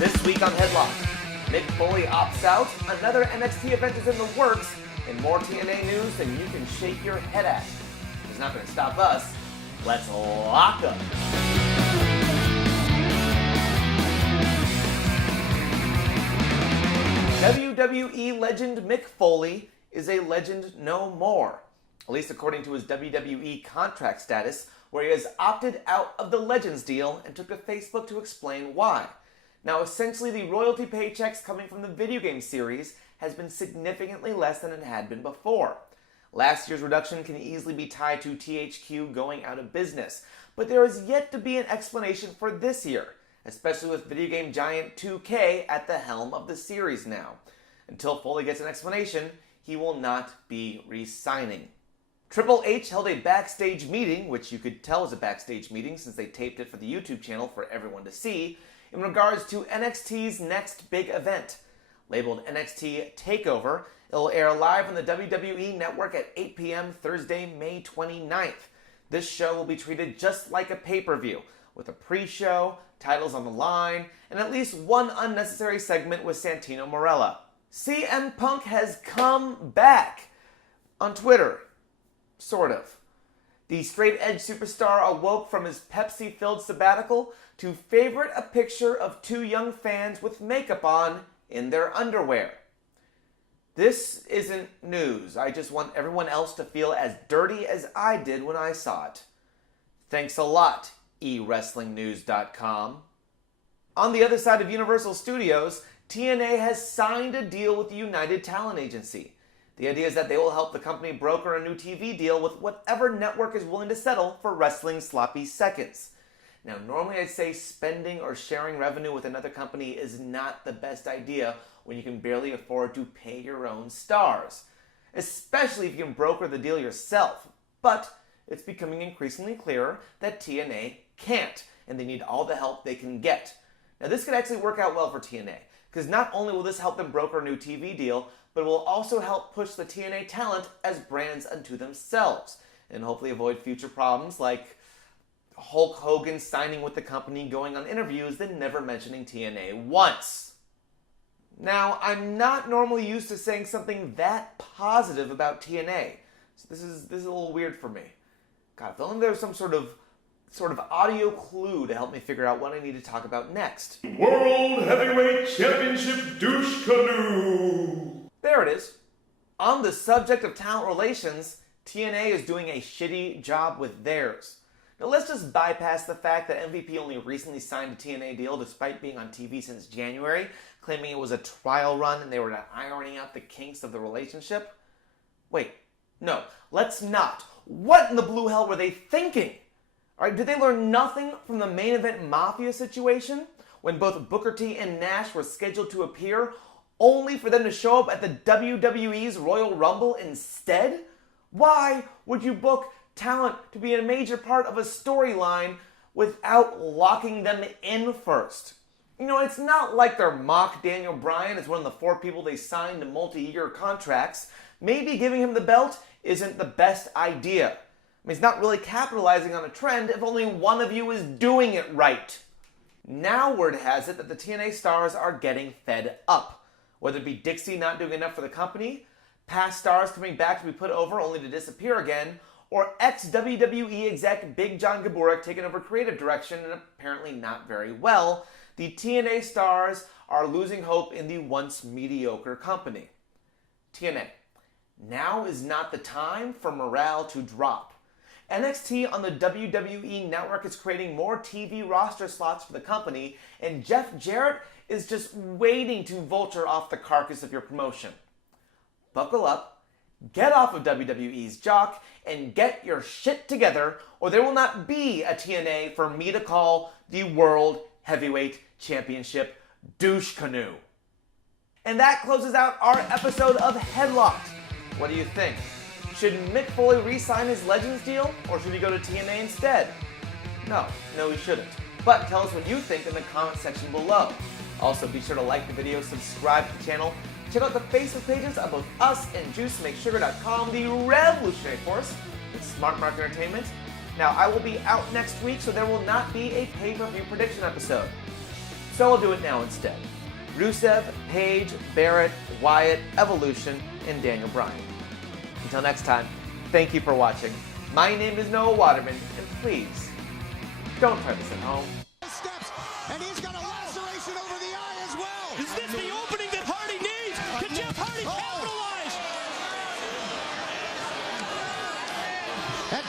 This week on Headlock'd, Mick Foley opts out, another NXT event is in the works, and more TNA news than you can shake your head at. It's not going to stop us. Let's lock up. WWE legend Mick Foley is a legend no more, at least according to his WWE contract status, where he has opted out of the Legends deal and took to Facebook to explain why. Now, essentially, the royalty paychecks coming from the video game series has been significantly less than it had been before. Last year's reduction can easily be tied to THQ going out of business, but there is yet to be an explanation for this year, especially with video game giant 2K at the helm of the series now. Until Foley gets an explanation, he will not be re-signing. Triple H held a backstage meeting, which you could tell was a backstage meeting since they taped it for the YouTube channel for everyone to see, in regards to NXT's next big event. Labeled NXT Takeover, it'll air live on the WWE Network at 8 p.m. Thursday, May 29th. This show will be treated just like a pay-per-view, with a pre-show, titles on the line, and at least one unnecessary segment with Santino Marella. CM Punk has come back on Twitter. Sort of. The straight-edge superstar awoke from his Pepsi-filled sabbatical to favorite a picture of two young fans with makeup on in their underwear. This isn't news. I just want everyone else to feel as dirty as I did when I saw it. Thanks a lot, eWrestlingNews.com. On the other side of Universal Studios, TNA has signed a deal with the United Talent Agency. The idea is that they will help the company broker a new TV deal with whatever network is willing to settle for wrestling sloppy seconds. Now, normally I'd say spending or sharing revenue with another company is not the best idea when you can barely afford to pay your own stars, especially if you can broker the deal yourself. But it's becoming increasingly clearer that TNA can't, and they need all the help they can get. Now, this could actually work out well for TNA, because not only will this help them broker a new TV deal, but it will also help push the TNA talent as brands unto themselves, and hopefully avoid future problems like Hulk Hogan signing with the company, going on interviews, then never mentioning TNA once. Now, I'm not normally used to saying something that positive about TNA, so this is a little weird for me. God, if only there was some sort of audio clue to help me figure out what I need to talk about next. World Heavyweight Championship Douche Canoe! There it is. On the subject of talent relations, TNA is doing a shitty job with theirs. Now let's just bypass the fact that MVP only recently signed a TNA deal despite being on TV since January, claiming it was a trial run and they were ironing out the kinks of the relationship. Wait, no, let's not. What in the blue hell were they thinking? Alright, did they learn nothing from the main event Mafia situation when both Booker T and Nash were scheduled to appear, only for them to show up at the WWE's Royal Rumble instead? Why would you book talent to be a major part of a storyline without locking them in first? You know, it's not like their mock Daniel Bryan as one of the 4 people they signed to multi-year contracts. Maybe giving him the belt isn't the best idea. I mean, he's not really capitalizing on a trend if only one of you is doing it right. Now word has it that the TNA stars are getting fed up. Whether it be Dixie not doing enough for the company, past stars coming back to be put over only to disappear again, or ex-WWE exec Big John Gaborik taking over creative direction and apparently not very well, the TNA stars are losing hope in the once mediocre company. TNA, now is not the time for morale to drop. NXT on the WWE Network is creating more TV roster slots for the company, and Jeff Jarrett is just waiting to vulture off the carcass of your promotion. Buckle up, get off of WWE's jock, and get your shit together, or there will not be a TNA for me to call the World Heavyweight Championship Douche Canoe. And that closes out our episode of Headlock'd. What do you think? Should Mick Foley re-sign his Legends deal, or should he go to TNA instead? No, he shouldn't. But tell us what you think in the comment section below. Also, be sure to like the video, subscribe to the channel, check out the Facebook pages of both us and JuiceToMakeSugar.com, the revolutionary force with Smart Market Entertainment. Now, I will be out next week, so there will not be a pay-per-view prediction episode. So I'll do it now instead. Rusev, Paige, Barrett, Wyatt, Evolution, and Daniel Bryan. Until next time, thank you for watching. My name is Noah Waterman, and please, don't try this at home. Steps, and he's got a laceration over the eye as well. Is this the opening that Hardy needs? Can Jeff Hardy capitalize? And